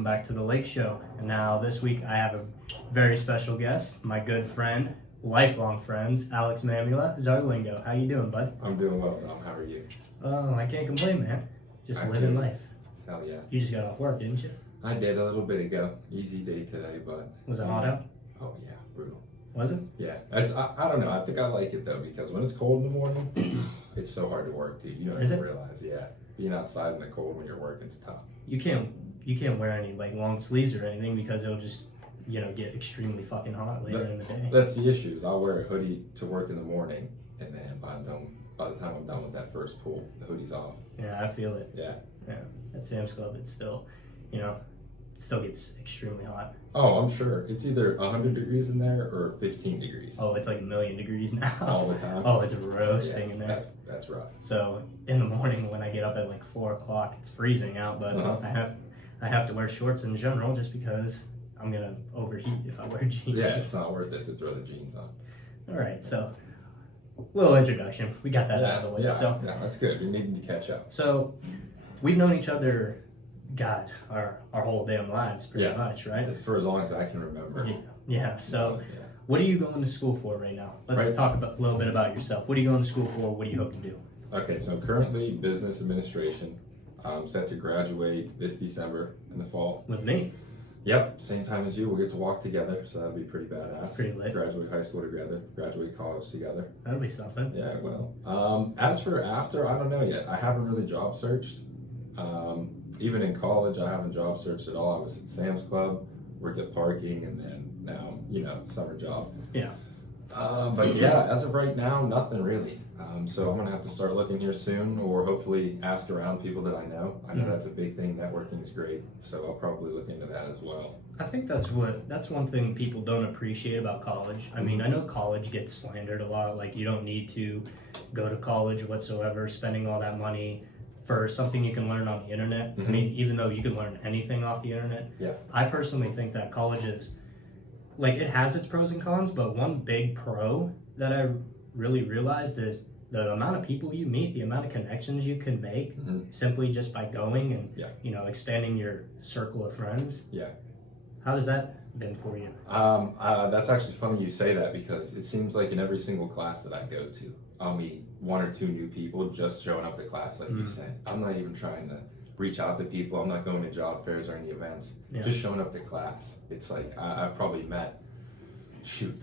welcome back to the Lake Show. And now this week I have a very special guest, my good friend, lifelong friends, Alex Mamula-Zarlingo. How you doing, bud? I'm doing well, Dom. How are you? Oh, I can't complain, man. Just living life. Hell yeah. You just got off work, didn't you? I did a little bit ago. Easy day today, but... Was it hot out? Oh yeah, brutal. Was it? Yeah. I don't know. I think I like it though, because when it's cold in the morning, it's so hard to work, dude. You don't even realize, yeah. Being outside in the cold when you're working is tough. You can't wear any like long sleeves or anything because it'll just, get extremely fucking hot later in the day. That's the issue. Is I'll wear a hoodie to work in the morning, and then by the time I'm done with that first pull, the hoodie's off. Yeah, I feel it. Yeah. Yeah. At Sam's Club, it's still, it still gets extremely hot. Oh, I'm sure. It's either 100 degrees in there or 15 degrees. Oh, it's like 1,000,000 degrees now. All the time. Oh, it's roasting in there. That's rough. So in the morning when I get up at like 4 o'clock, it's freezing out, but I have to wear shorts in general just because I'm gonna overheat if I wear jeans. Yeah, it's not worth it to throw the jeans on. All right, so little introduction. We got that out of the way. Yeah, that's good. We needed to catch up. So we've known each other, God, our whole damn lives, pretty much, right? For as long as I can remember. Yeah. So, what are you going to school for right now? Let's talk a little bit about yourself. What are you going to school for? What do you hope to do? Okay, so currently business administration. I'm set to graduate this December in the fall. With me? Yep, same time as you. We'll get to walk together, so that'll be pretty badass. Pretty lit. Graduate high school together, graduate college together. That'll be something. Yeah, it will. As for after, I don't know yet. I haven't really job searched. Even in college, I haven't job searched at all. I was at Sam's Club, worked at parking, and then now, summer job. Yeah. But yeah, as of right now, nothing really. So I'm gonna have to start looking here soon, or hopefully ask around people that I know. I know that's a big thing. Networking is great, so I'll probably look into that as well. I think that's one thing people don't appreciate about college. I mean, I know college gets slandered a lot. Like, you don't need to go to college whatsoever, spending all that money for something you can learn on the internet. I mean, even though you can learn anything off the internet. Yeah. I personally think that college is, like, it has its pros and cons, but one big pro that I really realized is the amount of people you meet, the amount of connections you can make simply just by going and, expanding your circle of friends. Yeah. How has that been for you? That's actually funny you say that, because it seems like in every single class that I go to, I'll meet 1 or 2 new people just showing up to class, like you said. I'm not even trying to reach out to people. I'm not going to job fairs or any events. Just showing up to class. It's like I've probably met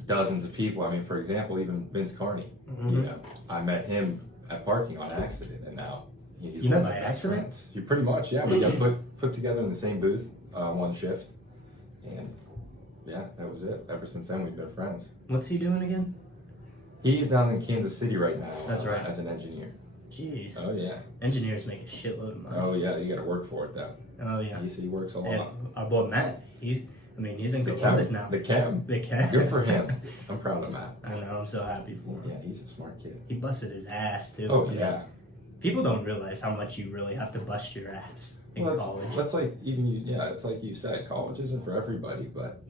dozens of people. I mean, for example, even Vince Carney. I met him at parking on accident, and now he's you met by accident. You pretty much, yeah. We got put together in the same booth, one shift, and yeah, that was it. Ever since then, we've been friends. What's he doing again? He's down in Kansas City right now. That's right. As an engineer. Jeez. Oh yeah. Engineers make a shitload of money. Oh yeah, you got to work for it though. Oh yeah. He works a lot. And our boy Matt, he's in Columbus now. The chem. Good for him. I'm proud of Matt. I know. I'm so happy for him. Yeah, he's a smart kid. He busted his ass too. Oh yeah. People don't realize how much you really have to bust your ass in college. That's like it's like you said, college isn't for everybody, but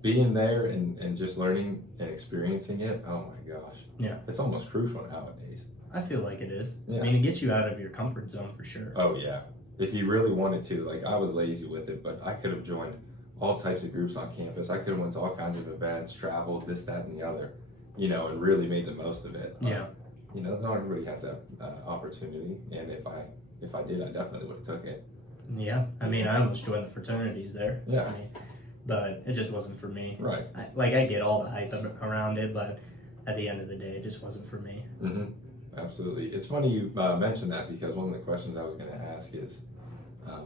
being there and just learning and experiencing it, oh my gosh. Yeah. It's almost crucial nowadays. I feel like it is. Yeah. I mean, it gets you out of your comfort zone for sure. Oh yeah. If you really wanted to, like, I was lazy with it, but I could have joined all types of groups on campus. I could have went to all kinds of events, traveled, this, that, and the other, and really made the most of it. Yeah. Not everybody has that opportunity, and if I did, I definitely would have took it. Yeah. I mean, I almost joined the fraternities there. Yeah. But it just wasn't for me. Right. I get all the hype around it, but at the end of the day, it just wasn't for me. Absolutely. It's funny you mentioned that, because one of the questions I was going to ask is,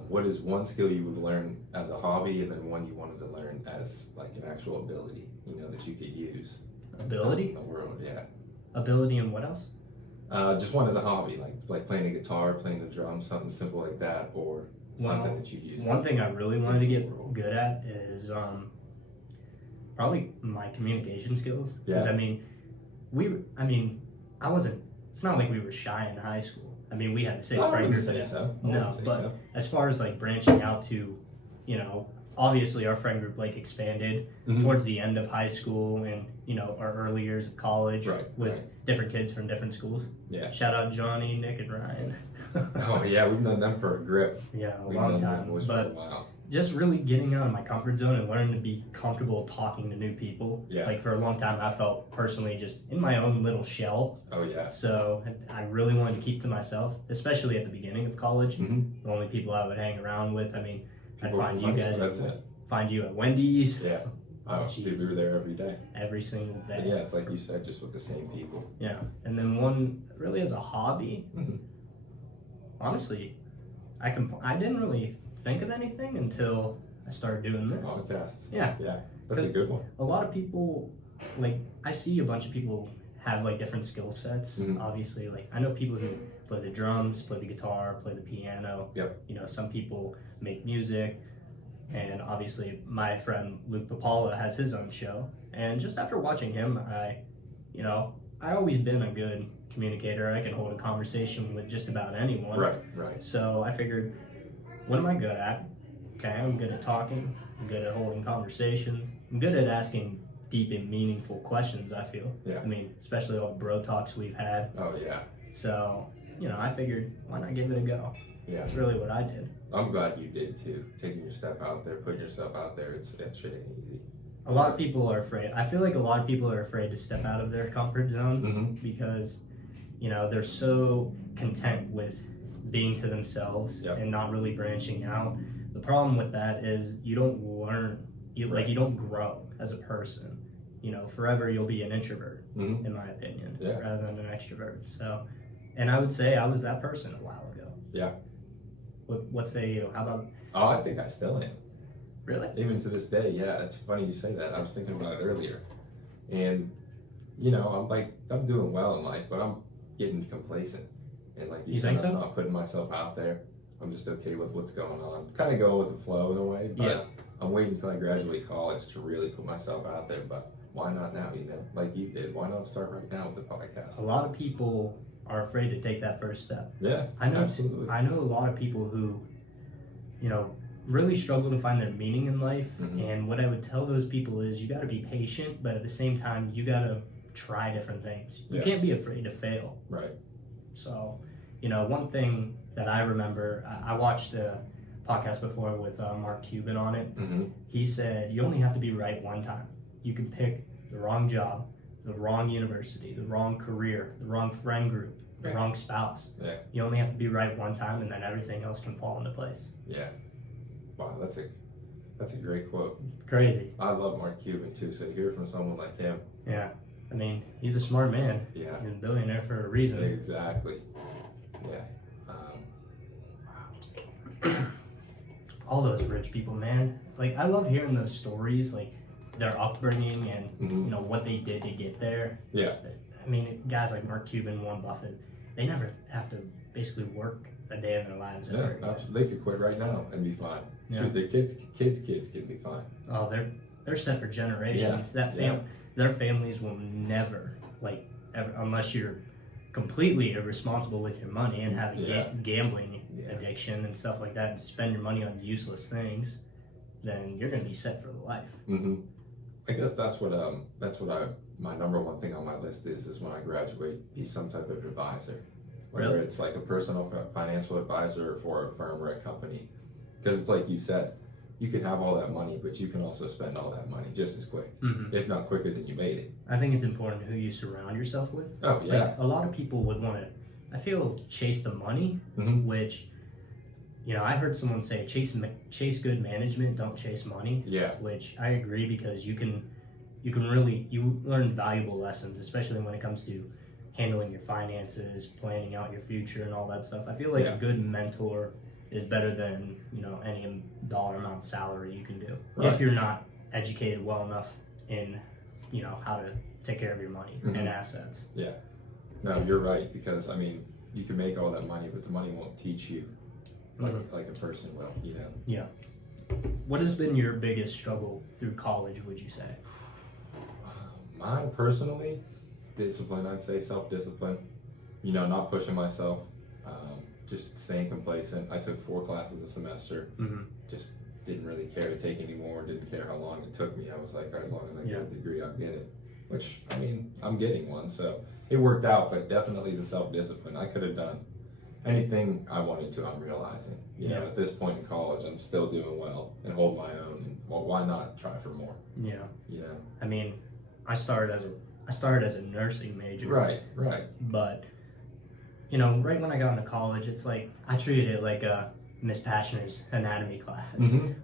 what is one skill you would learn as a hobby, and then one you wanted to learn as like an actual ability, that you could use? Ability? In the world, yeah. Ability and what else? Just one as a hobby, like playing a guitar, playing the drums, something simple like that, or something that you use. One thing I really wanted to get good at is probably my communication skills. Because I wasn't. It's not like we were shy in high school. I mean, we had the same friend group. But as far as like branching out to, obviously our friend group like expanded towards the end of high school and our early years of college with different kids from different schools. Yeah. Shout out Johnny, Nick, and Ryan. Oh yeah, we've known them for a grip. Yeah, a long time. But just really getting out of my comfort zone and learning to be comfortable talking to new people. Yeah. Like for a long time, I felt personally just in my own little shell. Oh yeah. So I really wanted to keep to myself, especially at the beginning of college. Mm-hmm. The only people I would hang around with, I mean, People I'd find from you high guys, school, that's it. find you at Wendy's. Yeah. Oh, dude, we were there every day. Every single day. But yeah, it's like you said, just with the same people. Yeah. And then one really as a hobby, Mm-hmm. honestly, I didn't really think of anything until I started doing this. Podcasts. Yeah. Yeah. That's a good one. A lot of people, like, I see a bunch of people have like different skill sets. Mhm. Obviously, like I know people who play the drums, play the guitar, play the piano. Yep. You know, some people make music, and obviously my friend Luke Papala has his own show. And just after watching him, I always been a good communicator. I can hold a conversation with just about anyone. Right. So I figured, what am I good at? Okay, I'm good at talking. I'm good at holding conversations. I'm good at asking deep and meaningful questions, I feel. Yeah. I mean, especially all the bro talks we've had. Oh yeah. So, I figured, why not give it a go? Yeah. That's really what I did. I'm glad you did too. Taking your step out there, putting yourself out there, it shit ain't easy. A lot of people are afraid. I feel like a lot of people are afraid to step out of their comfort zone Mm-hmm. because, they're so content with being to themselves Yep. and not really branching out. The problem with that is you don't learn, you don't grow as a person. Forever you'll be an introvert, Mm-hmm. in my opinion, Yeah. rather than an extrovert. So, and I would say I was that person a while ago. Yeah. What say you? How about? Oh, I think I still am. Really? Even to this day, yeah. It's funny you say that. I was thinking about it earlier. And, I'm doing well in life, but I'm getting complacent. And like you said, think so? I'm not putting myself out there. I'm just okay with what's going on. Kind of going with the flow in a way, but Yeah. I'm waiting until I graduate college to really put myself out there. But why not now, like you did? Why not start right now with the podcast? A lot of people are afraid to take that first step. Yeah, I know. absolutely. I know a lot of people who, really struggle to find their meaning in life. Mhm. And what I would tell those people is you got to be patient, but at the same time, you got to try different things. You Yeah. can't be afraid to fail. Right. So, one thing that I remember, I watched a podcast before with Mark Cuban on it. Mm-hmm. He said, you only have to be right one time. You can pick the wrong job, the wrong university, the wrong career, the wrong friend group, the Yeah. wrong spouse. Yeah. You only have to be right one time, and then everything else can fall into place. Yeah. Wow, that's a great quote. Crazy. I love Mark Cuban too, so to hear from someone like him. Yeah. I mean, he's a smart man. Yeah. He's a billionaire for a reason. Exactly. Yeah. All those rich people, man. Like, I love hearing those stories, like their upbringing and Mhm. what they did to get there. Yeah. I mean, guys like Mark Cuban, Warren Buffett, they never have to basically work a day in their lives Yeah, ever again. absolutely. They could quit right now and be fine. Yeah. Shoot, their kids can be fine. Oh, they're set for generations. Their families will never, ever, unless you're completely irresponsible with your money and have a Yeah. gambling Yeah. addiction and stuff like that, and spend your money on useless things, then you're gonna be set for life. Mm-hmm. I guess that's what my number one thing on my list is when I graduate, be some type of advisor. Whether Really? it's like a personal financial advisor for a firm or a company. Because it's like you said, you can have all that money, but you can also spend all that money just as quick, if not quicker than you made it. I think it's important who you surround yourself with. Oh, yeah. Like, a lot of people would want to, I feel, chase the money, Mhm. which, I heard someone say, chase good management, don't chase money. Yeah. Which I agree, because you learn valuable lessons, especially when it comes to handling your finances, planning out your future, and all that stuff. I feel like Yeah. a good mentor is better than any dollar amount salary you can do, Right. if you're not educated well enough in how to take care of your money Mhm. and assets. No, you're right, because you can make all that money, but the money won't teach you like a person will, Yeah. What has been your biggest struggle through college, would you say? Mine personally, discipline, I'd say self-discipline. Not pushing myself, just staying complacent. I took 4 classes a semester, Mm-hmm. just didn't really care to take any more, didn't care how long it took me. I was like, as long as I get a degree, I'll get it. Which, I'm getting one, so it worked out, but definitely the self-discipline. I could have done anything I wanted to, I'm realizing. You know, at this point in college, I'm still doing well and hold my own. And well, why not try for more? Yeah. You know. I mean, I started as a nursing major. Right. But you know, right when I got into college, it's like I treated it like a Miss Pashner's anatomy class.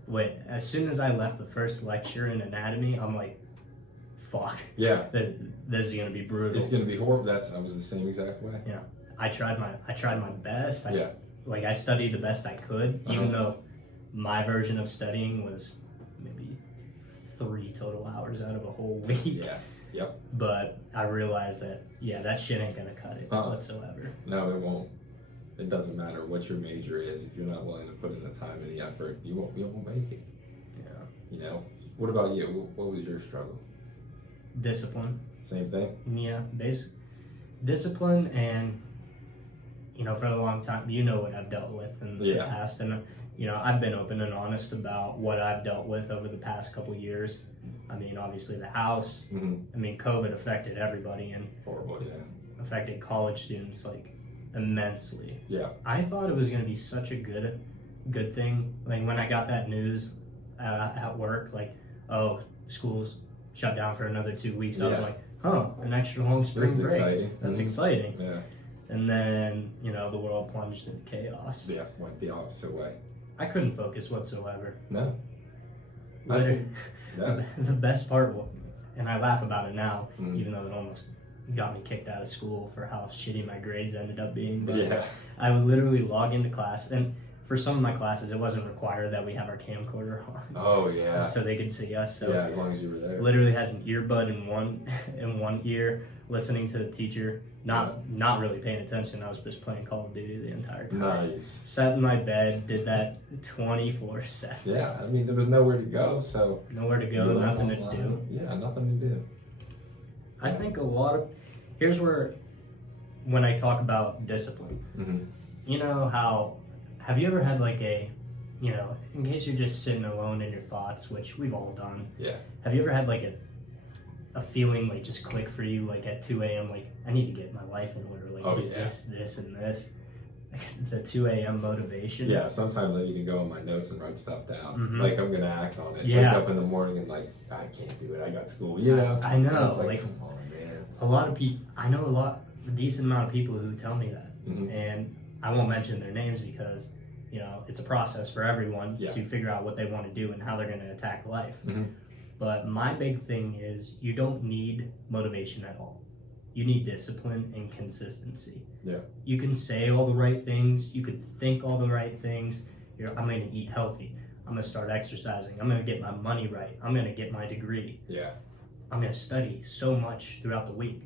Wait, as soon as I left the first lecture in anatomy, I'm like, fuck. Yeah. This is gonna be brutal. It's gonna be horrible. I was the same exact way. Yeah. I tried my best. I studied the best I could, even though my version of studying was maybe 3 total hours out of a whole week. Yeah. Yep. But I realized that that shit ain't gonna cut it whatsoever. No, it won't. It doesn't matter what your major is. If you're not willing to put in the time and the effort, you won't make it. Yeah. You know. What about you? What was your struggle? Discipline. Same thing. Yeah, discipline, and you know, for a long time, you know what I've dealt with in the past, and you know, I've been open and honest about what I've dealt with over the past couple of years. I mean, obviously the house. I mean, COVID affected everybody, and horrible, affected college students like immensely. Yeah. I thought it was going to be such a good thing. Like when I got that news at work, like, oh, school's shut down for another 2 weeks. I was like, an extra long spring break. Exciting. That's exciting. Yeah. And then, you know, the world plunged into chaos. Yeah, went the opposite way. I couldn't focus whatsoever. No. The best part, and I laugh about it now, even though it almost got me kicked out of school for how shitty my grades ended up being. But I would literally log into class, and for some of my classes, it wasn't required that we have our camcorder on. Oh yeah. So they could see us. So as long as you were there. Literally had an earbud in one ear, listening to the teacher, not really paying attention. I was just playing Call of Duty the entire time. Nice. Sat in my bed, did that 24/7. Yeah, I mean there was nowhere to go, so nowhere to go, nothing to do. Yeah, nothing to do. I think here's where, when I talk about discipline, you know how. Have you ever had like you know, in case you're just sitting alone in your thoughts, which we've all done. Yeah. Have you ever had like a feeling like just click for you, like at 2 a.m. like I need to get my life in order, like do this and this. The 2 a.m. motivation. Yeah, sometimes I even go in my notes and write stuff down. Like I'm gonna act on it. Yeah. Wake up in the morning and like I can't do it. I got school. You know. I know. It's like come on, man. A lot of people. I know a decent amount of people who tell me that, and I won't mention their names because, you know, it's a process for everyone to figure out what they want to do and how they're going to attack life. But my big thing is you don't need motivation at all. You need discipline and consistency. Yeah. You can say all the right things. You could think all the right things. I'm going to eat healthy. I'm going to start exercising. I'm going to get my money right. I'm going to get my degree. Yeah. I'm going to study so much throughout the week.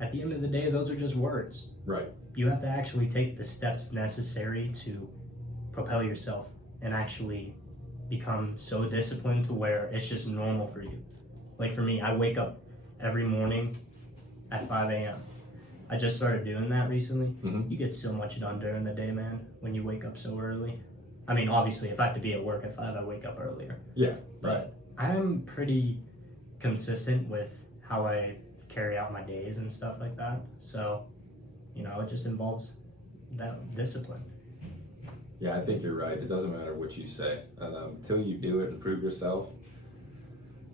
At the end of the day, those are just words. Right. You have to actually take the steps necessary to propel yourself and actually become so disciplined to where it's just normal for you. Like for me, I wake up every morning at 5 a.m. I just started doing that recently. You get so much done during the day, man, when you wake up so early. I mean, obviously, if I have to be at work at 5, I wake up earlier. Yeah. But I'm pretty consistent with how I carry out my days and stuff like that. So, you know, it just involves that discipline. Yeah, I think you're right. It doesn't matter what you say. Until you do it and prove yourself,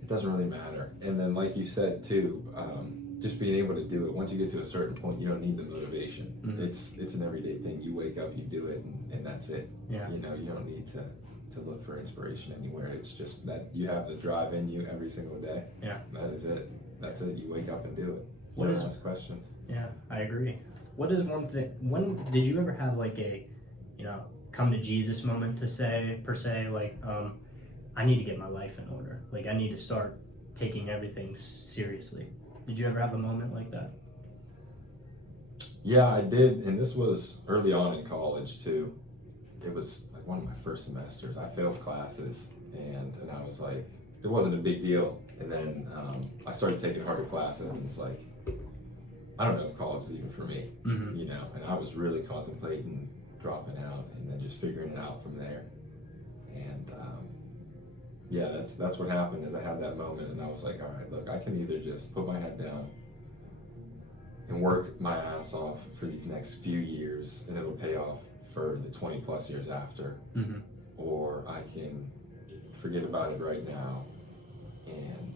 it doesn't really matter. And then, like you said, too, just being able to do it. Once you get to a certain point, you don't need the motivation. It's an everyday thing. You wake up, you do it, and that's it. Yeah. You know, you don't need to look for inspiration anywhere. It's just that you have the drive in you every single day. Yeah. That is it. That's it. You wake up and do it. You don't ask questions. Yeah, I agree. What is one thing? When did you ever have like a, you know, come to Jesus moment to say, per se, like, I need to get my life in order. Like, I need to start taking everything seriously. Did you ever have a moment like that? Yeah, I did. And this was early on in college, too. It was like one of my first semesters. I failed classes, and I was like, it wasn't a big deal. And then I started taking harder classes, and it was like, I don't know if college is even for me, you know. And I was really contemplating dropping out and then just figuring it out from there. And yeah, that's what happened. Is I had that moment, and I was like, all right, look, I can either just put my head down and work my ass off for these next few years, and it'll pay off for the 20 plus years after. Mm-hmm. Or I can forget about it right now and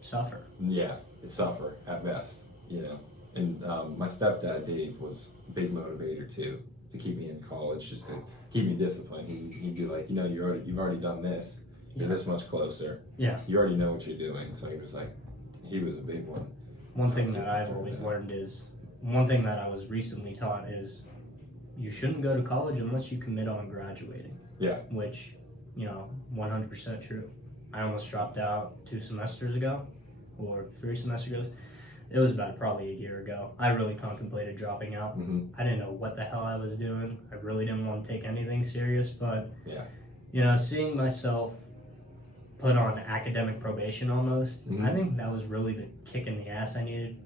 suffer. Yeah, suffer at best, you know. And my stepdad Dave was a big motivator too, to keep me in college, just to keep me disciplined. He'd be like, you know, you've already done this. You're this much closer. Yeah. You already know what you're doing. So he was a big one. One thing that I've always learned is, one thing that I was recently taught is, you shouldn't go to college unless you commit on graduating. Yeah. Which, you know, 100% true. I almost dropped out 2 semesters ago, or 3 semesters ago. It was about probably a year ago. I really contemplated dropping out. Mm-hmm. I didn't know what the hell I was doing. I really didn't want to take anything serious, but, yeah, you know, seeing myself put on academic probation almost, mm-hmm. I think that was really the kick in the ass I needed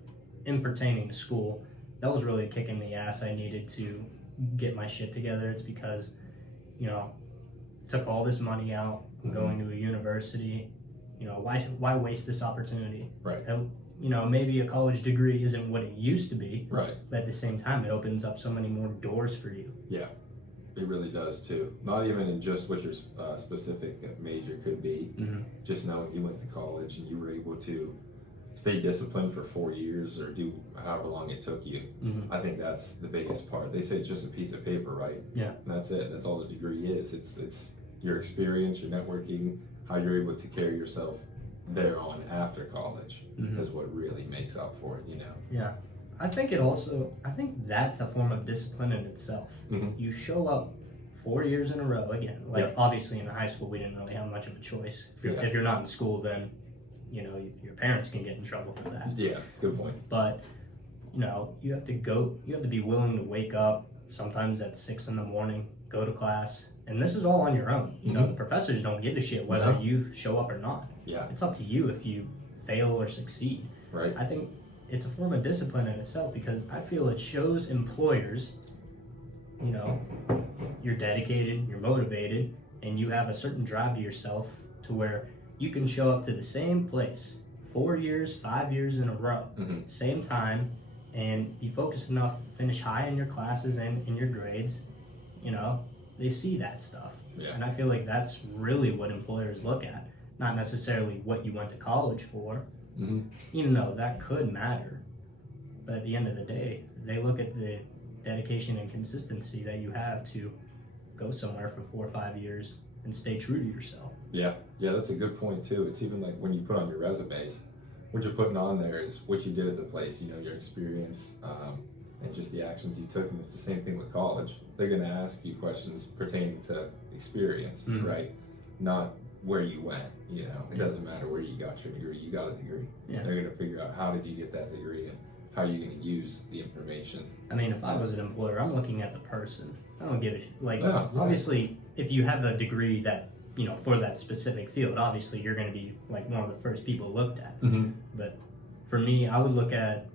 in pertaining to school. That was really a kick in the ass I needed to get my shit together. It's because, you know, took all this money out, mm-hmm. going to a university. You know, why waste this opportunity? Right. You know, maybe a college degree isn't what it used to be. Right. But at the same time, it opens up so many more doors for you. Yeah, it really does too. Not even in just what your specific major could be. Mm-hmm. Just knowing you went to college and you were able to stay disciplined for 4 years or do however long it took you. Mm-hmm. I think that's the biggest part. They say it's just a piece of paper, right? Yeah. And that's it. That's all the degree is. It's your experience, your networking, how you're able to carry yourself there on after college mm-hmm. is what really makes up for it, you know? Yeah. I think that's a form of discipline in itself. Mm-hmm. You show up 4 years in a row again. Like, yeah. Obviously in high school, we didn't really have much of a choice. If you're not in school, then, you know, your parents can get in trouble for that. Yeah, good point. But, you know, you have to be willing to wake up sometimes at 6 a.m, go to class. And this is all on your own. You know, the professors don't give a shit whether you show up or not. Yeah. It's up to you if you fail or succeed. Right. I think it's a form of discipline in itself, because I feel it shows employers, you know, you're dedicated, you're motivated, and you have a certain drive to yourself to where you can show up to the same place 4 years, 5 years in a row, mm-hmm. same time, and you focus enough, finish high in your classes and in your grades, you know, they see that stuff. Yeah. And I feel like that's really what employers look at, not necessarily what you went to college for, mm-hmm. even though that could matter. But at the end of the day, they look at the dedication and consistency that you have to go somewhere for 4 or 5 years and stay true to yourself. Yeah, that's a good point too. It's even like when you put on your resumes, what you're putting on there is what you did at the place, you know, your experience, and just the actions you took. And it's the same thing with college. They're going to ask you questions pertaining to experience, mm-hmm. right? Not where you went, you know. It doesn't matter where you got your degree, you got a degree. Yeah. They're going to figure out how did you get that degree and how are you going to use the information. I mean, if I was an employer, I'm looking at the person. I don't give a shit. Like, yeah. Obviously, if you have a degree that, you know, for that specific field, obviously you're going to be like one of the first people looked at. Mm-hmm. But for me, I would look at,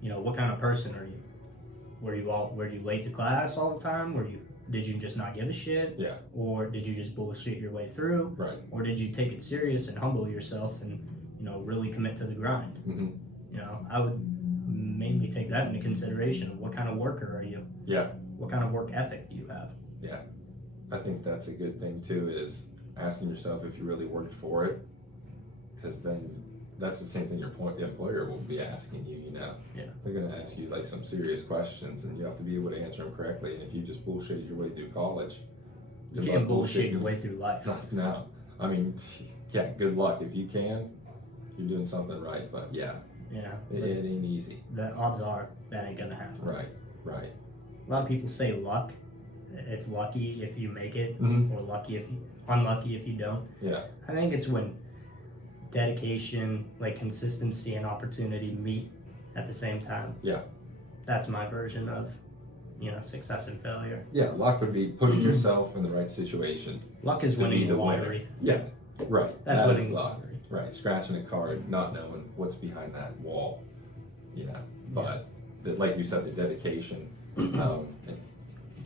you know, what kind of person are you? Were you late to class all the time? Did you just not give a shit? Yeah. Or did you just bullshit your way through? Right. Or did you take it serious and humble yourself and, you know, really commit to the grind? Mm-hmm. You know, I would mainly take that into consideration. What kind of worker are you? Yeah. What kind of work ethic do you have? Yeah. I think that's a good thing too, is asking yourself if you really worked for it, because then that's the same thing your employer will be asking you, you know. Yeah. They're going to ask you like some serious questions and you have to be able to answer them correctly. And if you just bullshit your way through college, you can't bullshit your way through life. No. I mean, yeah, good luck. If you can, you're doing something right. But yeah, it ain't easy. The odds are that ain't going to happen. Right. A lot of people say luck. It's lucky if you make it, mm-hmm. or unlucky if you don't. Yeah. I think it's when dedication, like consistency and opportunity meet at the same time. Yeah. That's my version of, you know, success and failure. Yeah, luck would be putting yourself in the right situation. Luck is winning the lottery. Yeah, right. That's winning the luck. Right, scratching a card, not knowing what's behind that wall, you know. But like you said, the dedication,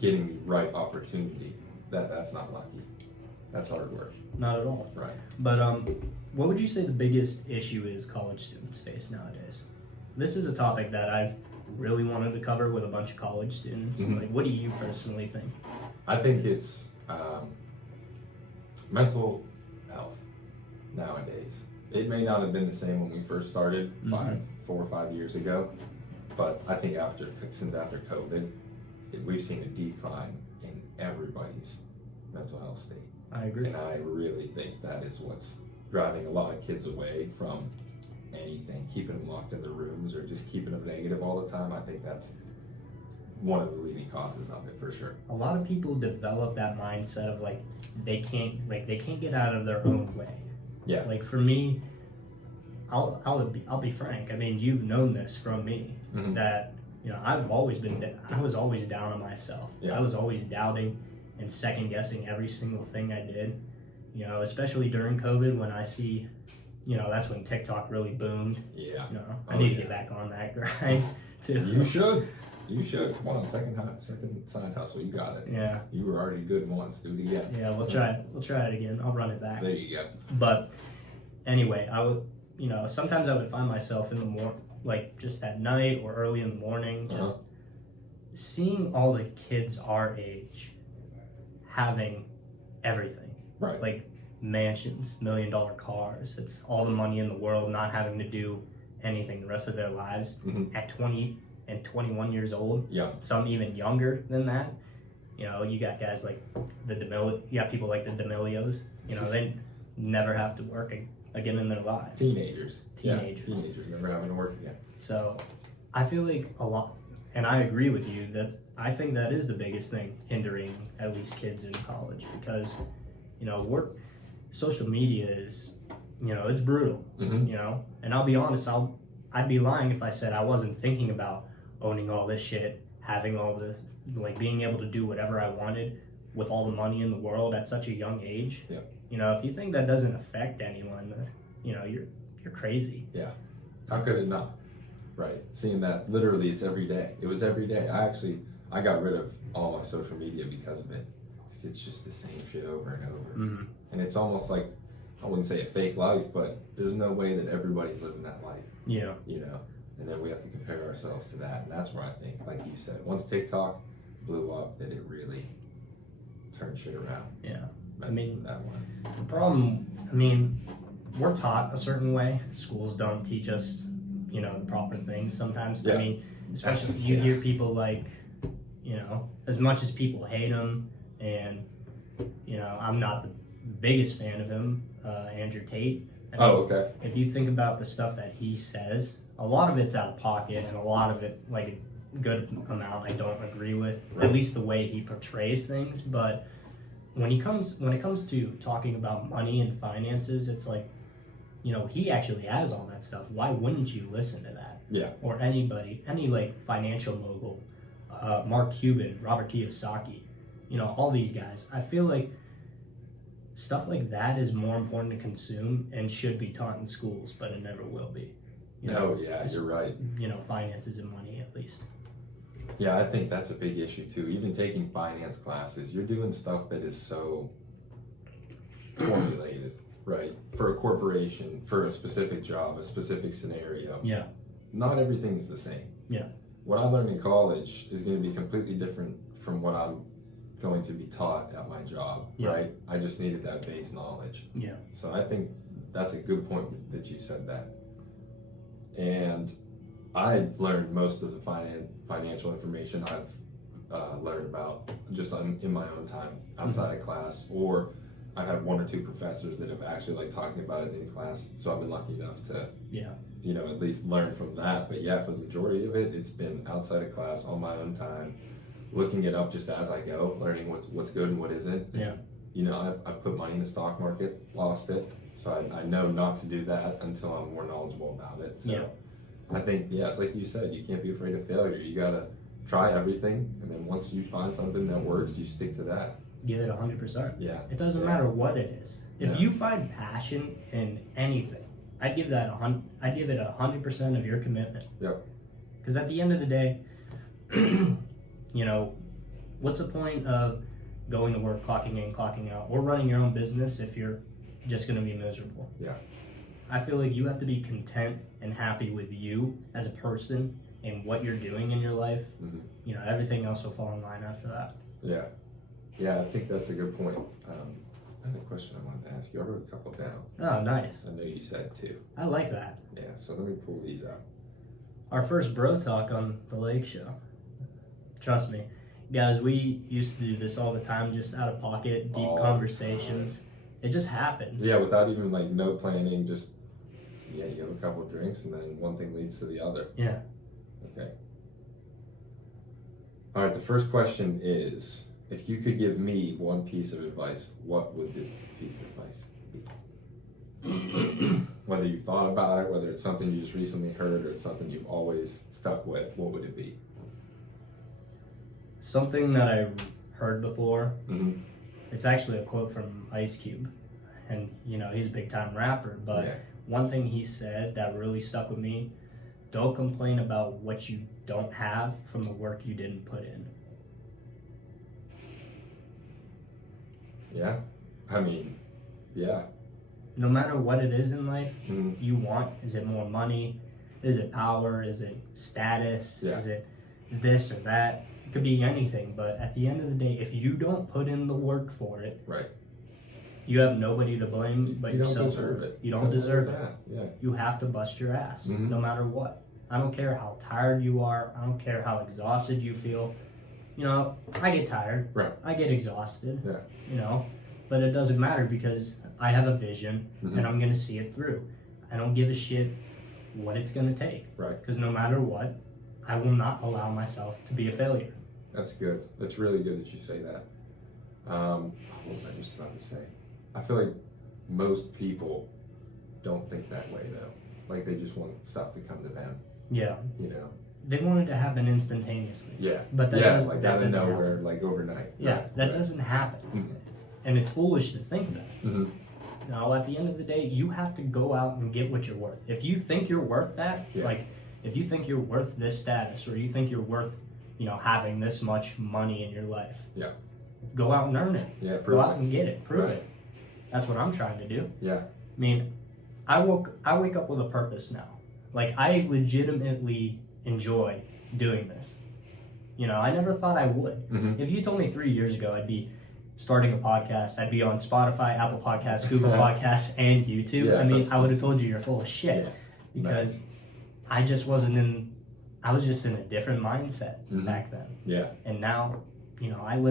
getting the right opportunity, that's not lucky. That's hard work. Not at all. Right. But what would you say the biggest issue is college students face nowadays? This is a topic that I've really wanted to cover with a bunch of college students. Like, what do you personally think? I think it's mental health nowadays. It may not have been the same when we first started 4 or 5 years ago, but I think since after COVID, we've seen a decline in everybody's mental health state. I agree. And I really think that is what's driving a lot of kids away from anything, keeping them locked in their rooms or just keeping them negative all the time. I think that's one of the leading causes of it for sure. A lot of people develop that mindset of like they can't get out of their own way. Yeah. Like for me, I'll be frank. I mean, you've known this from me that I was always down on myself. Yeah. I was always doubting and second guessing every single thing I did. Especially during COVID when I see, that's when TikTok really boomed. Yeah. I need to get back on that grind too. You should. Come on, second side hustle. You got it. Yeah. You were already good once. Do it again. Yeah, we'll try it. We'll try it again. I'll run it back. There you go. But anyway, I would, sometimes I would find myself in the morning, like just at night or early in the morning, just seeing all the kids our age having everything. Right. Like mansions, $1 million cars. It's all the money in the world, not having to do anything the rest of their lives at 20 and 21 years old. Yeah. Some even younger than that. You got guys like you got people like the D'Amelios. They never have to work again in their lives. Teenagers never having to work again. So I feel like a lot, and I agree with you that I think that is the biggest thing hindering at least kids in college because, social media is, it's brutal, and I'll be honest, I'd be lying if I said I wasn't thinking about owning all this shit, having all this, like being able to do whatever I wanted with all the money in the world at such a young age. Yeah. If you think that doesn't affect anyone, you're crazy. Yeah. How could it not? Right. Seeing that literally it's every day. It was every day. I got rid of all my social media because of it. Because it's just the same shit over and over. And it's almost like, I wouldn't say a fake life, but there's no way that everybody's living that life. Yeah. And then we have to compare ourselves to that. And that's where I think, like you said, once TikTok blew up, that it really turned shit around. Yeah. That one. The problem, we're taught a certain way. Schools don't teach us, the proper things sometimes. Yeah. Especially you hear people like, as much as people hate him, and, I'm not the biggest fan of him, Andrew Tate. Okay. If you think about the stuff that he says, a lot of it's out of pocket, and a lot of it, like a good amount, I don't agree with. Right. At least the way he portrays things. But when it comes to talking about money and finances, it's like, he actually has all that stuff. Why wouldn't you listen to that? Yeah. Or anybody, any like financial mogul, Mark Cuban, Robert Kiyosaki, all these guys. I feel like stuff like that is more important to consume and should be taught in schools, but it never will be. You're right. Finances and money at least. Yeah, I think that's a big issue too. Even taking finance classes, you're doing stuff that is so formulated, right? For a corporation, for a specific job, a specific scenario. Yeah. Not everything's the same. Yeah. What I learned in college is going to be completely different from what I'm going to be taught at my job, right? I just needed that base knowledge. Yeah. So I think that's a good point that you said that. And I've learned most of the financial information I've learned about just in my own time outside of class, or I've had 1 or 2 professors that have actually talking about it in class. So I've been lucky enough to, at least learn from that. But yeah, for the majority of it, it's been outside of class on my own time, looking it up just as I go, learning what's good and what isn't. Yeah. I put money in the stock market, lost it. So I know not to do that until I'm more knowledgeable about it. So I think, it's like you said, you can't be afraid of failure. You got to try everything. And then once you find something that works, you stick to that. Give it 100%. Yeah. It doesn't matter what it is. If you find passion in anything, I'd give it 100% of your commitment. Yep. Because at the end of the day, what's the point of going to work, clocking in, clocking out, or running your own business if you're just going to be miserable? Yeah. I feel like you have to be content and happy with you as a person and what you're doing in your life, you know, everything else will fall in line after that. Yeah, I think that's a good point. I had a question I wanted to ask you. I wrote a couple down. Oh, nice. I know you said too. I like that. Yeah, so let me pull these up. Our first bro talk on the Lake Show. Trust me. Guys, we used to do this all the time, just out of pocket, deep conversations. It just happens. Yeah, without even like no planning, just, you have a couple of drinks and then one thing leads to the other. Yeah. Okay. All right, the first question is, if you could give me one piece of advice, what would the piece of advice be? Whether you've thought about it, whether it's something you just recently heard, or it's something you've always stuck with, what would it be? Something that I heard before. Mm-hmm. It's actually a quote from Ice Cube. And, you know, he's a big time rapper. But one thing he said that really stuck with me, don't complain about what you don't have from the work you didn't put in. Yeah. I mean, yeah. No matter what it is in life you want, is it more money? Is it power? Is it status? Yeah. Is it this or that? It could be anything, but at the end of the day, if you don't put in the work for it, right, you have nobody to blame but yourself. You don't deserve it. You don't deserve it. Yeah. You have to bust your ass, no matter what. I don't care how tired you are. I don't care how exhausted you feel. You know, I get tired. Right. I get exhausted. Yeah. You know, but it doesn't matter because I have a vision and I'm going to see it through. I don't give a shit what it's going to take. Right. Because no matter what, I will not allow myself to be a failure. That's good. That's really good that you say that. What was I just about to say? I feel like most people don't think that way though. Like they just want stuff to come to them. Yeah. You know. They want it to happen instantaneously. Yeah. But that doesn't, like out of nowhere, happen. like overnight. Yeah, right. that doesn't happen. And it's foolish to think that. Now, at the end of the day, you have to go out and get what you're worth. If you think you're worth that, like if you think you're worth this status, or you think you're worth, you know, having this much money in your life, go out and earn it. Yeah, go out and get it. Prove it. That's what I'm trying to do. Yeah. I mean, I wake up with a purpose now. Like, I legitimately enjoy doing this. You know, I never thought I would. If you told me 3 years ago I'd be starting a podcast, I'd be on Spotify, Apple Podcasts, Google Podcasts, and YouTube, I mean, I would have told you you're full of shit. Because I just wasn't in, I was just in a different mindset back then. Yeah. And now, you know, I'm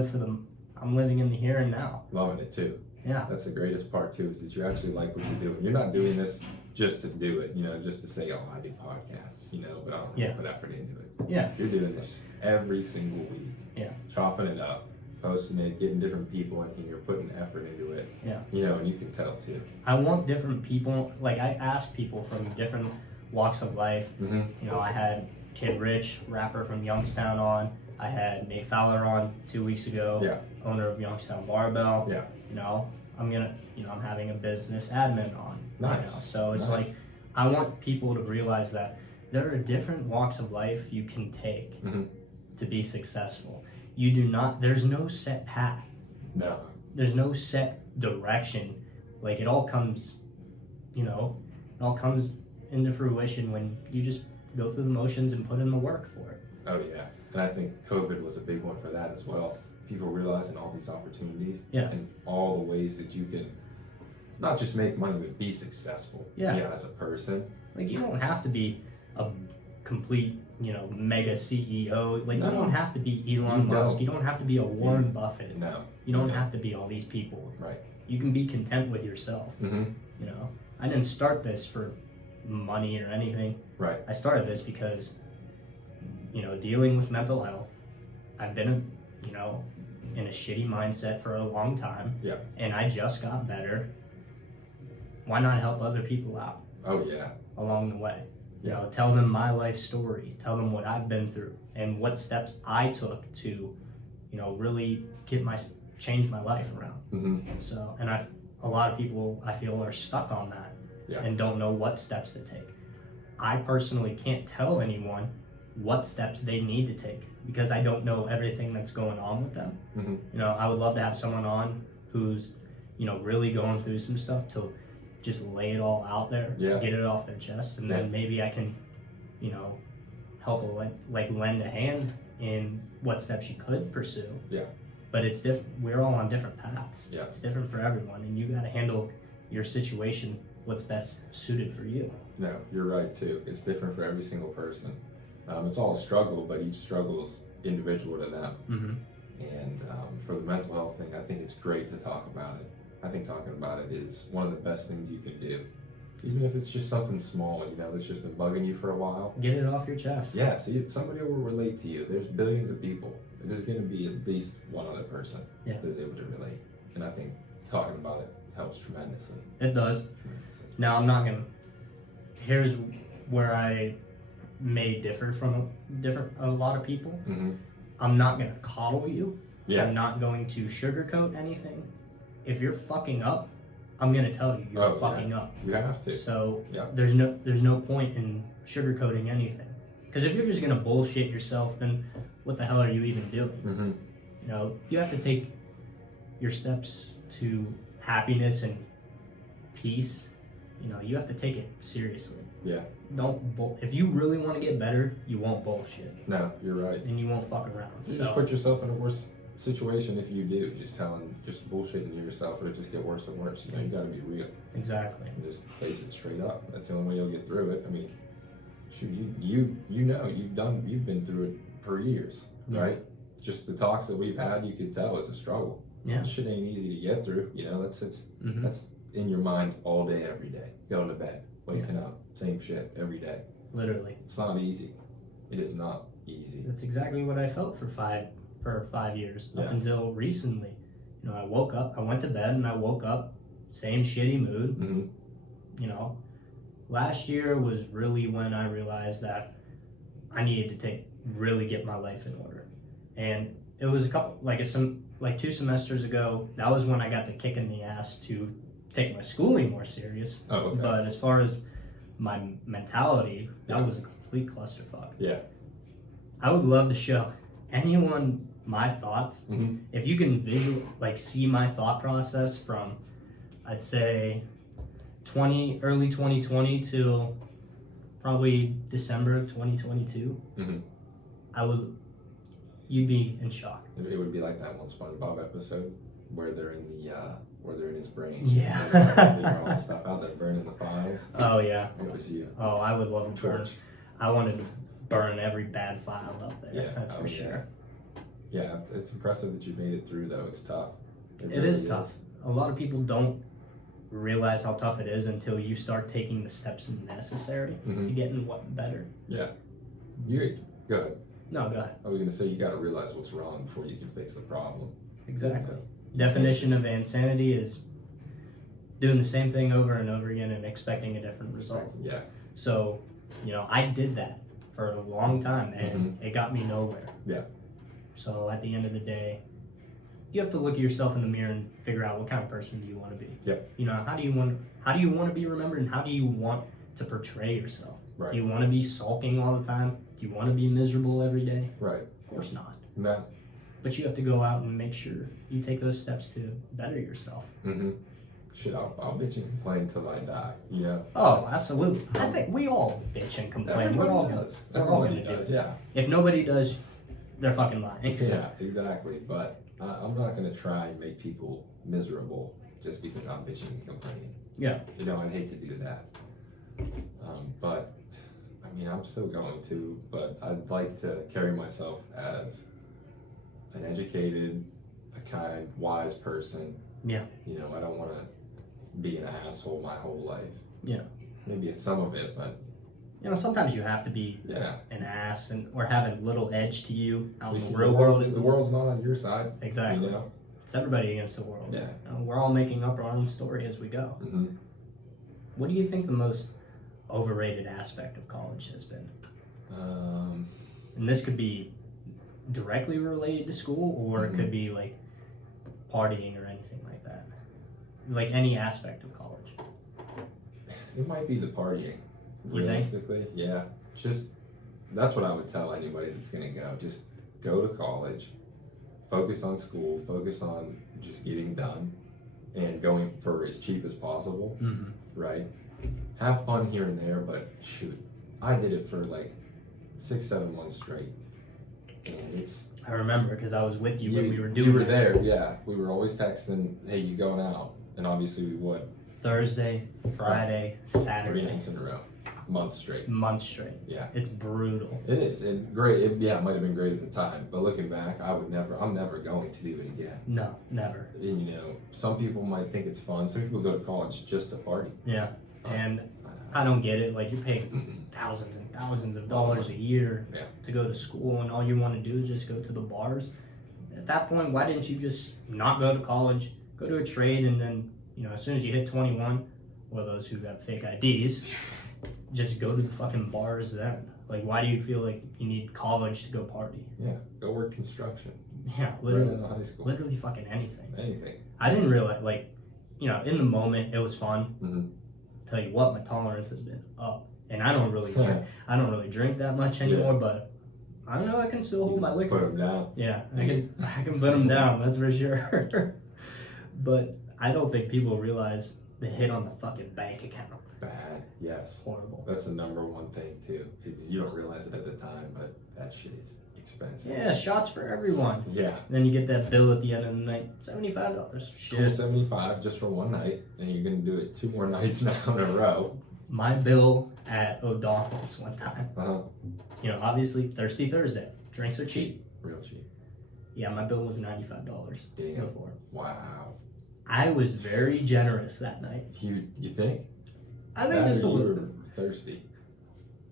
living in the here and now. Loving it too. Yeah. That's the greatest part too, is that you actually like what you're doing. You're not doing this just to do it, you know, just to say, oh, I do podcasts, you know, but I don't really put effort into it. Yeah. You're doing this every single week. Yeah. Chopping it up, posting it, getting different people in here, putting effort into it. Yeah. You know, and you can tell too. I want different people, like I ask people from different walks of life. You know, I had Kid Rich, rapper from Youngstown, on. I had Nate Fowler on 2 weeks ago, owner of Youngstown Barbell. Yeah. You know, I'm having a business admin on. Nice. You know? So it's like, I want people to realize that there are different walks of life you can take to be successful. You do not, there's no set path. No. There's no set direction. Like, it all comes, you know, it all comes into fruition when you just go through the motions and put in the work for it. Oh yeah. And I think COVID was a big one for that as well. People realizing all these opportunities and all the ways that you can not just make money, but be successful as a person. Like, you don't have to be a complete, you know, mega CEO. Like, you don't have to be Elon Musk. You don't have to be a Warren Buffett. No. You don't have to be all these people. Right. You can be content with yourself. You know, I didn't start this for money or anything. Right. I started this because, you know, dealing with mental health, I've been, you know, in a shitty mindset for a long time. Yeah. And I just got better. Why not help other people out? Oh yeah. Along the way. You know, tell them my life story, tell them what I've been through and what steps I took to, you know, really change my life around. So, and a lot of people I feel are stuck on that and don't know what steps to take. I personally can't tell anyone what steps they need to take because I don't know everything that's going on with them. You know, I would love to have someone on who's, you know, really going through some stuff to just lay it all out there, get it off their chest, and then maybe I can, you know, help lend a hand in what steps you could pursue. Yeah. But it's different. We're all on different paths. Yeah. It's different for everyone, and you got to handle your situation what's best suited for you. No, you're right too. It's different for every single person. It's all a struggle, but each struggle is individual to them. Mm-hmm. And for the mental health thing, I think it's great to talk about it. I think talking about it is one of the best things you can do. Even if it's just something small, that's just been bugging you for a while. Get it off your chest. Yeah, see, somebody will relate to you. There's billions of people. There's going to be at least one other person that is able to relate. And I think talking about it helps tremendously. It does. Now, I'm not going to... Here's where I may differ from a lot of people. Mm-hmm. I'm not going to coddle you. Yeah. I'm not going to sugarcoat anything. If you're fucking up, I'm going to tell you you're fucking up. You have to. So there's no point in sugarcoating anything. Because if you're just going to bullshit yourself, then what the hell are you even doing? Mm-hmm. You have to take your steps to happiness and peace. You have to take it seriously. Yeah. If you really want to get better, you won't bullshit. No, you're right. And you won't fuck around. You just put yourself in a worse situation if you do. Just bullshitting to yourself, it'll just get worse and worse. You got to be real. Exactly. And just face it straight up. That's the only way you'll get through it. I mean, shoot, you've been through it for years, right? Just the talks that we've had, you could tell it's a struggle. Yeah. This shit ain't easy to get through. That's in your mind all day, every day. Going to bed, waking up, same shit every day. Literally. It's not easy. It is not easy. That's exactly what I felt for 5 years up Yeah. until recently. I woke up, I went to bed and I woke up, same shitty mood. Mm-hmm. Last year was really when I realized that I needed to really get my life in order. And it was like 2 semesters ago, that was when I got the kick in the ass to take my schooling more serious. Oh, okay. But as far as my mentality, that was a complete clusterfuck. Yeah. I would love to show anyone my thoughts. Mm-hmm. If you can see my thought process from, I'd say, early 2020 till probably December of 2022, Mm-hmm. You'd be in shock. It would be like that one SpongeBob episode where they're in his brain. Yeah. They're all stuff out there burning the files. Oh yeah. It was you. Oh, I would love to burn. Torch. I wanted to burn every bad file up there. Yeah, That's for sure. Yeah, it's impressive that you made it through though. It's tough. It really is tough. A lot of people don't realize how tough it is until you start taking the steps necessary to getting better. Yeah. Go ahead. No, go ahead. I was going to say you got to realize what's wrong before you can fix the problem. Exactly. Definition of insanity is doing the same thing over and over again and expecting a different result. Yeah. So, I did that for a long time and it got me nowhere. Yeah. So at the end of the day, you have to look at yourself in the mirror and figure out what kind of person do you want to be. Yep. How do you want to be remembered, and how do you want to portray yourself? Right. Do you want to be sulking all the time? Do you want to be miserable every day? Right. Of course not. No. But you have to go out and make sure you take those steps to better yourself. Mm-hmm. Shit, I'll bitch and complain till I die. Oh, absolutely. I think we all bitch and complain. Everybody does. Everybody does. Yeah. If nobody does, they're fucking lying. Yeah, exactly. But I'm not gonna try and make people miserable just because I'm bitching and complaining. Yeah. I'd hate to do that. But I mean, I'm still going to. But I'd like to carry myself as an educated, a kind, wise person. Yeah. I don't want to be an asshole my whole life. Yeah. Maybe it's some of it, but sometimes you have to be an ass or have a little edge to you out in the real world. The world's not on your side. Exactly. It's everybody against the world. Yeah. We're all making up our own story as we go. Mm-hmm. What do you think the most overrated aspect of college has been? And this could be directly related to school, or it could be like partying or anything like that. Like any aspect of college. It might be the partying. Realistically, yeah. Just that's what I would tell anybody that's gonna go. Just go to college, focus on school, focus on just getting done, and going for as cheap as possible. Right? Have fun here and there, but shoot, I did it for like 6-7 months straight. And I remember because I was with you when we were doing You were there, yeah. We were always texting, hey, you going out? And obviously we would. Thursday, Friday, Saturday. 3 nights in a row. Months straight. Yeah. It's brutal. It is. And great. It might have been great at the time. But looking back, I'm never going to do it again. No, never. And, you know, some people might think it's fun. Some people go to college just to party. Yeah. And I don't get it. Like, you're paying thousands and thousands of dollars a year to go to school, and all you want to do is just go to the bars. At that point, why didn't you just not go to college, go to a trade, and then, you know, as soon as you hit 21, or those who got fake IDs, just go to the fucking bars then. Like, why do you feel like you need college to go party? Yeah, go work construction. Yeah, literally. Right out of high school. Literally fucking anything. Anything. I didn't realize, like, you know, in the moment, it was fun. Mm-hmm. Tell you what, my tolerance has been up. And I don't really drink that much anymore, but I don't know, I can still hold my liquor. Put them down. Yeah, I can put them down, that's for sure. But I don't think people realize the hit on the fucking bank account. Bad, yes. Horrible. That's the number one thing too. You don't realize it at the time, but that shit is expensive. Yeah, shots for everyone. Yeah. Then you get that bill at the end of the night, $75. Shit. $75 just for one night, and you're gonna do it 2 more nights now in a row. My bill at O'Donnell's one time. Uh-huh. You know, obviously Thirsty Thursday. Drinks are cheap. Real cheap. Yeah, my bill was $95. Damn. Before. Wow. I was very generous that night. You think? I think just a little bit. Thirsty.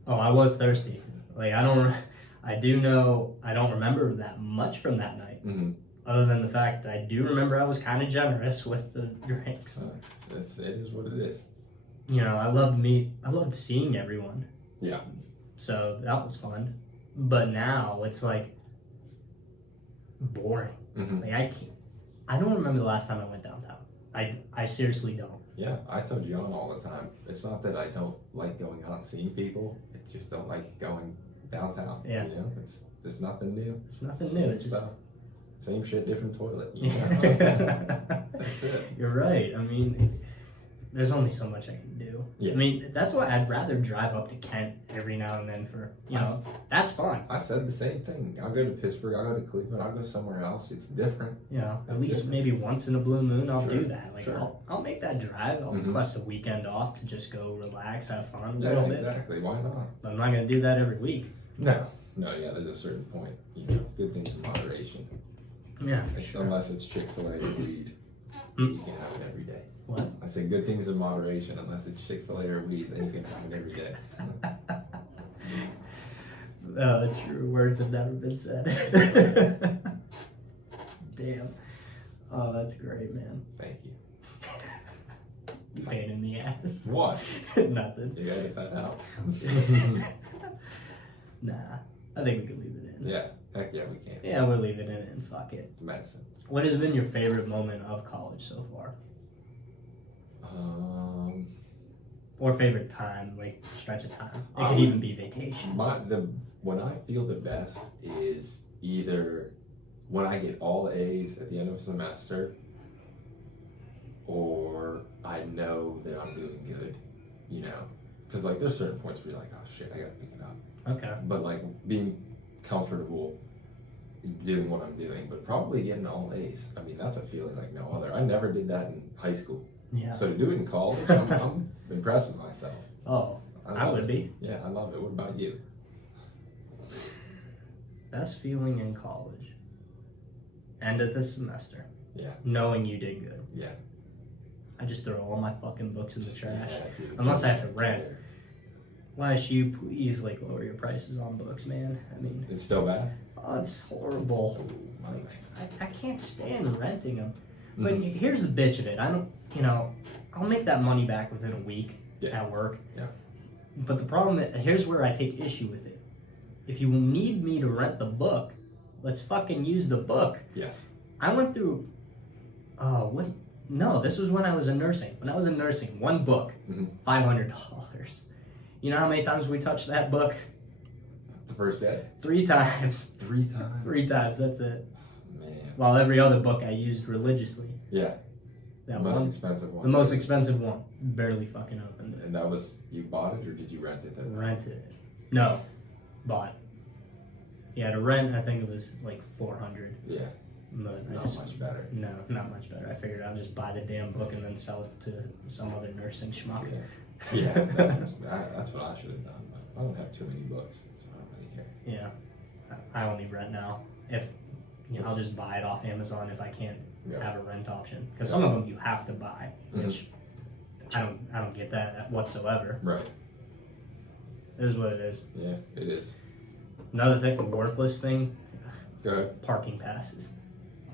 Oh, I was thirsty. Like, I do know I don't remember that much from that night. Mm-hmm. Other than the fact I do remember I was kind of generous with the drinks. It is what it is. You know, I loved seeing everyone. Yeah. So that was fun. But now it's like boring. Mm-hmm. Like, I don't remember the last time I went downtown. I seriously don't. Yeah, I tell John all the time. It's not that I don't like going out and seeing people. I just don't like going downtown. Yeah. You know, it's just nothing new. It's nothing new. It's stuff. Same shit, different toilet. You know? That's it. You're right. I mean, there's only so much I can do. Yeah. I mean, that's why I'd rather drive up to Kent every now and then for, you know, that's fun. I said the same thing. I'll go to Pittsburgh, I'll go to Cleveland, I'll go somewhere else. It's different. You know, at That's least different. maybe once in a blue moon, I'll Sure. do that. Like, Sure. I'll make that drive. I'll request a weekend off to just go relax, have fun a Yeah, little bit. exactly. Why not? But I'm not going to do that every week. No, yeah, there's a certain point. You know, good things in moderation. Yeah, for sure. Unless it's Chick-fil-A or weed. Mm. You can have it every day. What? I say good things in moderation. Unless it's Chick-fil-A or weed, then you can have it every day. True words have never been said. Damn. Oh, that's great, man. Thank you. Pain in the ass. What? Nothing. You gotta get that out. Nah, I think we could leave it in. Yeah, heck yeah, we can. Yeah, we're leaving it in. Fuck it. Medicine. What has been your favorite moment of college so far? Or favorite time, like stretch of time? It could even be vacations. When I feel the best is either when I get all A's at the end of a semester, or I know that I'm doing good, you know, because like there's certain points where you're like, oh shit, I gotta pick it up. Okay. But like being comfortable doing what I'm doing, but probably getting all A's. I mean, that's a feeling like no other. I never did that in high school. Yeah. So to do it in college, I'm impressed with myself. Oh, I would be. Yeah, I love it. What about you? Best feeling in college. End of the semester. Yeah. Knowing you did good. Yeah. I just throw all my fucking books in the trash. Yeah, dude. Unless I have to rent. Why should you please like lower your prices on books, man? I mean, It's still bad? oh, it's horrible. Oh, I can't stand renting them. But here's the bitch of it. I don't, you know, I'll make that money back within a week at work. Yeah. But the problem is, here's where I take issue with it. If you need me to rent the book, let's fucking use the book. Yes. I went through, what? No, this was when I was in nursing. When I was in nursing, one book, $500. You know how many times we touched that book? The first day? 3 times. 3 times? 3 times, that's it. Man. While every other book I used religiously. Yeah. That the most one, expensive one. the most expensive one. Barely fucking opened it. And that was, you bought it or did you rent it? Rented it. No. But yeah, to rent, I think it was like $400. Yeah. But Not much better. No, not much better. I figured I'd just buy the damn book and then sell it to some other nursing schmuck. Yeah, that's what I should have done. But I don't have too many books, so I don't really care. Yeah, I only rent now. If I'll just buy it off Amazon if I can't have a rent option. Because some of them you have to buy, which I don't get that whatsoever. Right. It is what it is. Yeah, it is. Another thing, worthless thing. Go ahead. Parking passes.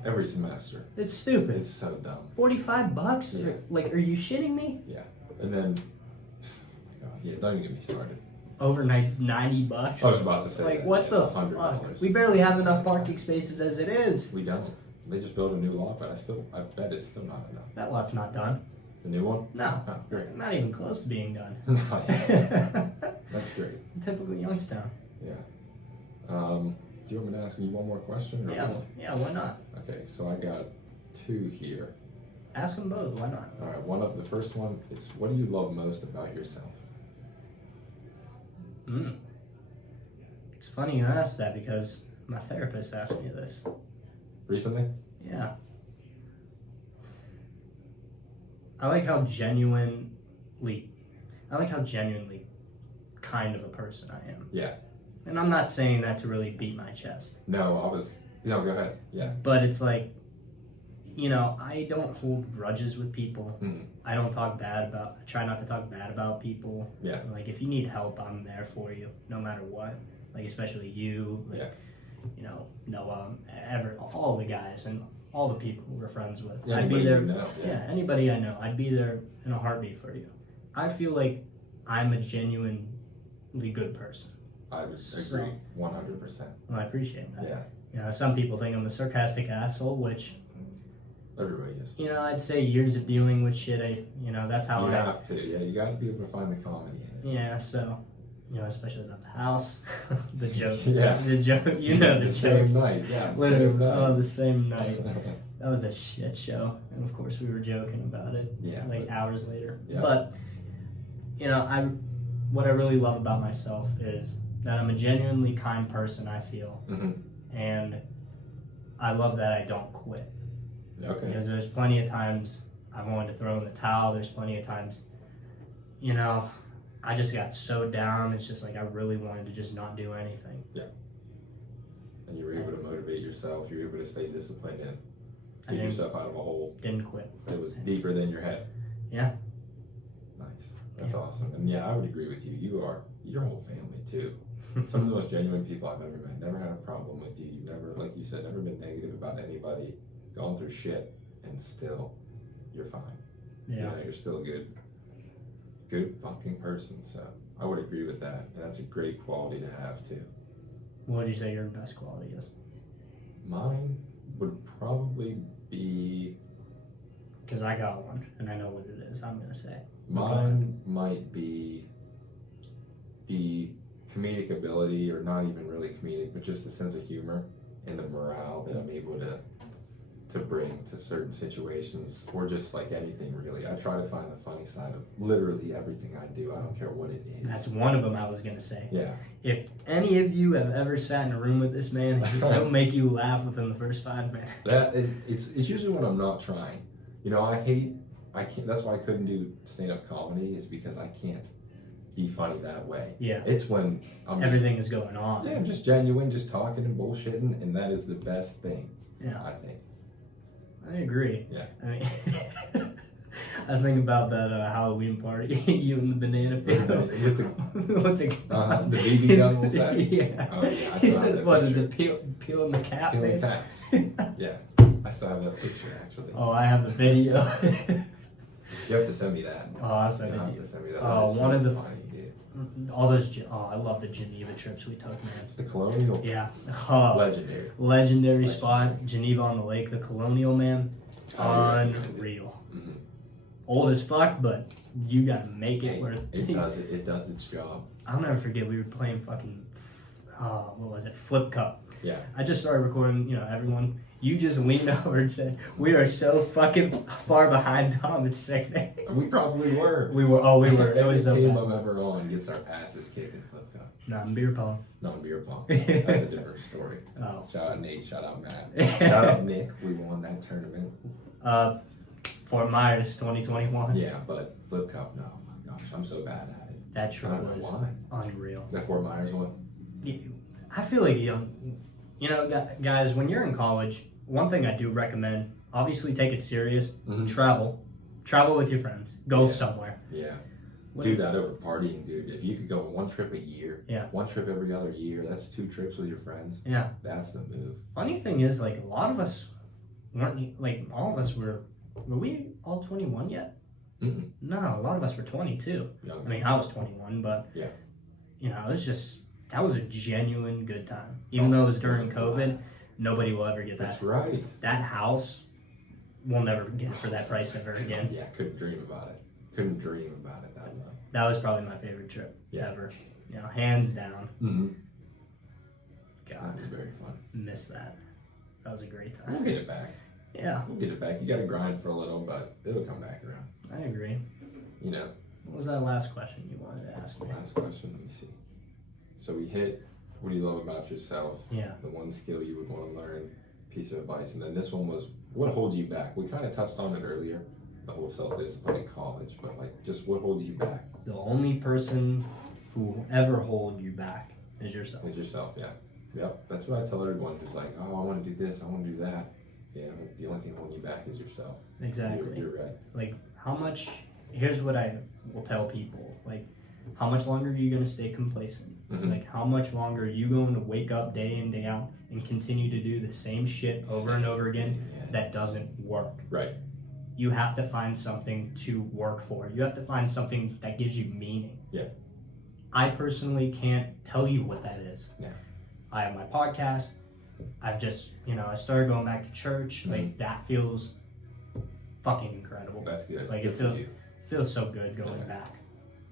Every semester. It's stupid. It's so dumb. $45? Yeah. Like, are you shitting me? Yeah. And then, don't even get me started. Overnight's $90. I was about to say like, that. what the $100. fuck? We barely have enough parking spaces as it is. We don't. They just built a new lot, but I bet it's still not enough. That lot's not done. The new one? No. Oh, great. Not even close to being done. That's great. Typical Youngstown. Yeah. Do you want me to ask you one more question? Or Yeah, why not? Okay, so I got 2 here. Ask them both, why not? All right, the first one is, what do you love most about yourself? It's funny you asked that because my therapist asked me this. Recently? Yeah. I like how genuinely kind of a person I am. Yeah. And I'm not saying that to really beat my chest. No, go ahead. Yeah. But it's like, I don't hold grudges with people. I don't I try not to talk bad about people. Yeah. Like, if you need help, I'm there for you, no matter what. Like, especially you, like, Noah, all the guys and all the people we're friends with. Yeah, I'd be there. Anybody I know. I'd be there in a heartbeat for you. I feel like I'm a genuinely good person. I would agree 100%. Well, I appreciate that. Yeah. Some people think I'm a sarcastic asshole, which everybody is. I'd say years of dealing with shit. That's how you have to. Yeah, you got to be able to find the comedy in it. Yeah. So, especially about the house, the joke. Yeah. The joke. The same night. Yeah. The same night. That was a shit show, and of course we were joking about it. Yeah. Like hours later. Yeah. But what I really love about myself is that I'm a genuinely kind person, I feel. And I love that I don't quit. Okay. Because there's plenty of times I've wanted to throw in the towel. There's plenty of times, I just got so down. It's just like I really wanted to just not do anything. Yeah. And you were able to motivate yourself. You were able to stay disciplined and get yourself out of a hole. Didn't quit. But it was deeper than your head. Yeah. Nice. That's awesome. And I would agree with you. You are your whole family too. Some of the most genuine people I've ever met. Never had a problem with you. You've never, like you said, never been negative about anybody. Gone through shit, and still, you're fine. Yeah. You're still a good fucking person. So I would agree with that, and that's a great quality to have too. What would you say your best quality is? Mine would probably be. Because I got one, and I know what it is. I'm gonna say. Mine might be the comedic ability, or not even really comedic, but just the sense of humor and the morale that I'm able to bring to certain situations, or just like anything really. I try to find the funny side of literally everything I do. I don't care what it is. That's one of them I was gonna say. Yeah. If any of you have ever sat in a room with this man, he'll make you laugh within the first 5 minutes. It's usually when I'm not trying. I can't. That's why I couldn't do stand-up comedy, is because I can't be funny that way. Yeah. It's when everything is going on. Yeah, I'm just genuine, just talking and bullshitting, and that is the best thing. Yeah. I think. I agree. Yeah. I mean, I think about that Halloween party, you and the banana peel. with the the BB gun was that? Yeah. Oh yeah. I still have that what is picture. it? Peeling the cap. Peeling caps. Yeah. I still have that picture actually. Oh, I have the video. You have to send me that. Oh, I'll send it to you. You have to send me that. Oh, that one of the funny, dude. all those. I love the Geneva trips we took, man. The Colonial. Yeah. Legendary spot. Geneva on the Lake, the Colonial, man. Unreal. Mm-hmm. Old as fuck, but you gotta make it worth. It does its job. I'll never forget. We were playing fucking. What was it? Flip Cup. Yeah. I just started recording. Everyone. You just leaned over and said, "We are so fucking far behind Tom. It's sickening." We probably were. We were. Oh, we were. It was the so team bad. I'm ever on gets our asses kicked in Flip Cup. Not in beer pong. Not in beer pong. That's a different story. Oh. Shout out Nate. Shout out Matt. Shout out Nick. We won that tournament. Fort Myers 2021. Yeah, but Flip Cup, no. Oh my gosh, I'm so bad at it. That trip was why. Unreal. That Fort Myers one? I feel like, you know, guys, when you're in college, one thing I do recommend, obviously take it serious, travel with your friends, go somewhere. Yeah. Do that over partying, dude. If you could go on one trip a year, one trip every other year, that's 2 trips with your friends. Yeah. That's the move. Funny thing is, like, a lot of us weren't, like, all of us were we all 21 yet? Mm-mm. No, a lot of us were 22. Young. I mean, I was 21, but, you know, it was just, that was a genuine good time. Even though it was during COVID, nobody will ever get that. That's right. That house, we'll never get it for that price ever again. Yeah, couldn't dream about it. Couldn't dream about it that much. That was probably my favorite trip ever. You know, hands down. Mm-hmm. God, it was very fun. Miss that. That was a great time. We'll get it back. Yeah. We'll get it back. You got to grind for a little, but it'll come back around. I agree. You know. What was that last question you wanted to ask me? Last question, let me see. So we hit, what do you love about yourself? Yeah. The one skill you would want to learn, piece of advice. And then this one was, what holds you back? We kind of touched on it earlier, the whole self-discipline in college, but like, just what holds you back? The only person who will ever hold you back is yourself. Is yourself, yeah. Yep, that's what I tell everyone who's like, oh, I want to do this, I want to do that. You know, the only thing holding you back is yourself. Exactly. You're right. Like, how much, here's what I will tell people, like, how much longer are you going to stay complacent? Mm-hmm. Like, how much longer are you going to wake up day in, day out and continue to do the same shit over and over again that doesn't work? Right. You have to find something to work for. You have to find something that gives you meaning. Yeah. I personally can't tell you what that is. Yeah. I have my podcast. I've just, you know, I started going back to church. Mm-hmm. Like, that feels fucking incredible. That's good. Like, good it feels so good going back.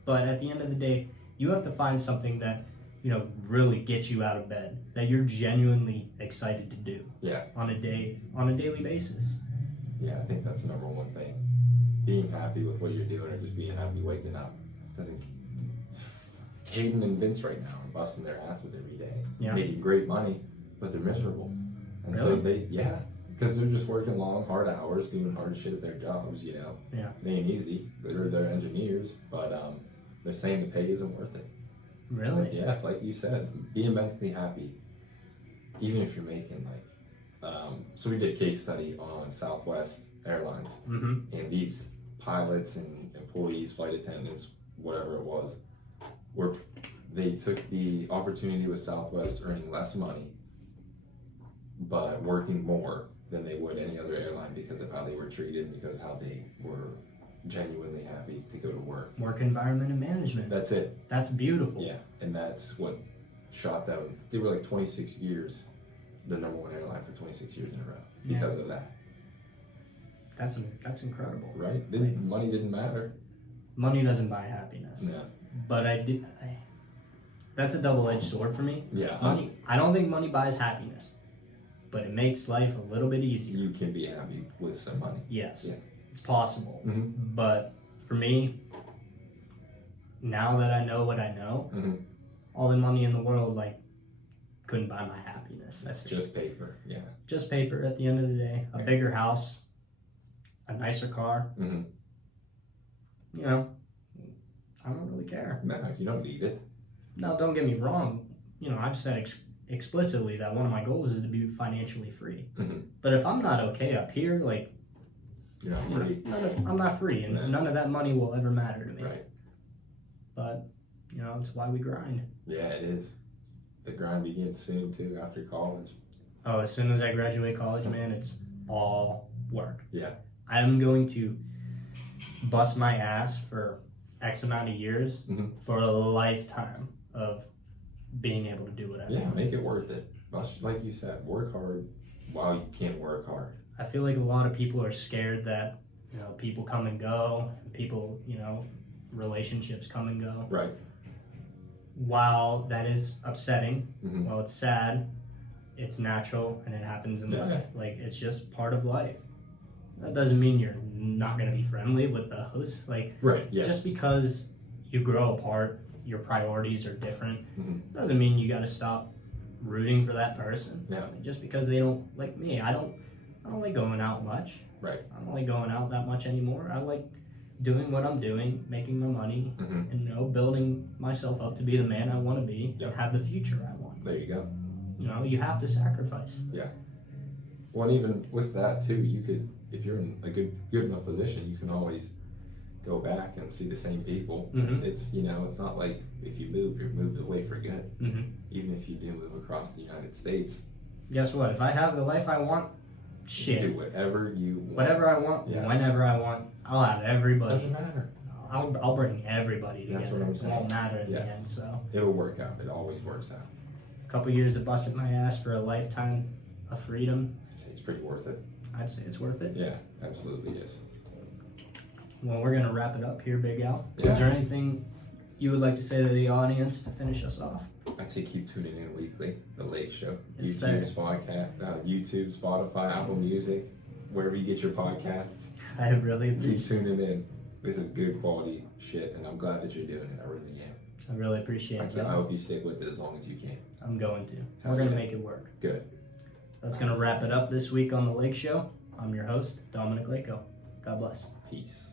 But at the end of the day, you have to find something that, you know, really gets you out of bed, that you're genuinely excited to do. Yeah. On a daily basis. Yeah, I think that's the number one thing. Being happy with what you're doing, or just being happy waking up. Hayden and Vince right now are busting their asses every day, making great money, but they're miserable. And so because they're just working long, hard hours, doing hard shit at their jobs. You know, it ain't easy. They're engineers, but they're saying the pay isn't worth it. Really? Like, yeah, it's like you said, being mentally happy, even if you're making like. So we did a case study on Southwest Airlines, and these pilots and employees, flight attendants, whatever it was, they took the opportunity with Southwest earning less money, but working more than they would any other airline because of how they were treated, because of how they were genuinely happy to go to work. Work environment and management. That's it. That's beautiful. Yeah, and that's what shot them. They were like 26 years. The number one airline for 26 years in a row because of that. That's incredible. Right? Money didn't matter. Money doesn't buy happiness. Yeah. But that's a double-edged sword for me. Yeah. Money. I don't think money buys happiness, but it makes life a little bit easier. You can be happy with some money. Yes. Yeah. It's possible. Mm-hmm. But for me, now that I know what I know, all the money in the world, like, couldn't buy my happiness. That's just paper. Yeah. Just paper at the end of the day. A bigger house, a nicer car. Mm-hmm. You know, I don't really care. No, you don't need it. No, don't get me wrong. You know, I've said explicitly that one of my goals is to be financially free. Mm-hmm. But if I'm not okay up here, like, you're not free. I'm not free, and none of that money will ever matter to me. Right. But, you know, it's why we grind. Yeah, it is. The grind begins soon too after college. Oh, as soon as I graduate college, man, it's all work. Yeah. I'm going to bust my ass for X amount of years for a lifetime of being able to do what I want. Yeah, make it worth it. Like you said, work hard while you can work hard. I feel like a lot of people are scared that, you know, people come and go, people, you know, relationships come and go. Right. While that is upsetting, while it's sad, it's natural and it happens in life. Like, it's just part of life. That doesn't mean you're not going to be friendly with the host. Like, right, yeah. Just because you grow apart, your priorities are different, Doesn't mean you got to stop rooting for that person. Yeah. Just because they don't like me, I don't like going out much. Right. I don't like going out that much anymore. I like doing what I'm doing, making my money, and building myself up to be the man I want to be, and have the future I want. There you go. You have to sacrifice. Yeah. Well, and even with that too, you could, if you're in a good enough position, you can always go back and see the same people. It's it's not like if you move, you're moved away for good. Even if you do move across the United States. Guess what? If I have the life I want, shit. You do whatever you want. Whatever I want, whenever I want, I'll have everybody. Doesn't matter. I'll bring everybody together. That's what I'm saying. It won't matter in the end. So it'll work out. It always works out. A couple years of busting my ass for a lifetime of freedom. I'd say it's pretty worth it. I'd say it's worth it. Yeah, absolutely is. Well, we're gonna wrap it up here, Big Al. Yeah. Is there anything you would like to say to the audience to finish us off? I'd say keep tuning in weekly. The Late Show. Yes, YouTube, Spotify, Apple Music, wherever you get your podcasts. I really Keep appreciate tuning in. This is good quality shit, and I'm glad that you're doing it. I really am. I really appreciate it. I hope you stick with it as long as you can. I'm going to. We're gonna make it work. Good. That's gonna wrap it up this week on The Lake Show. I'm your host, Dominic Lako. God bless. Peace.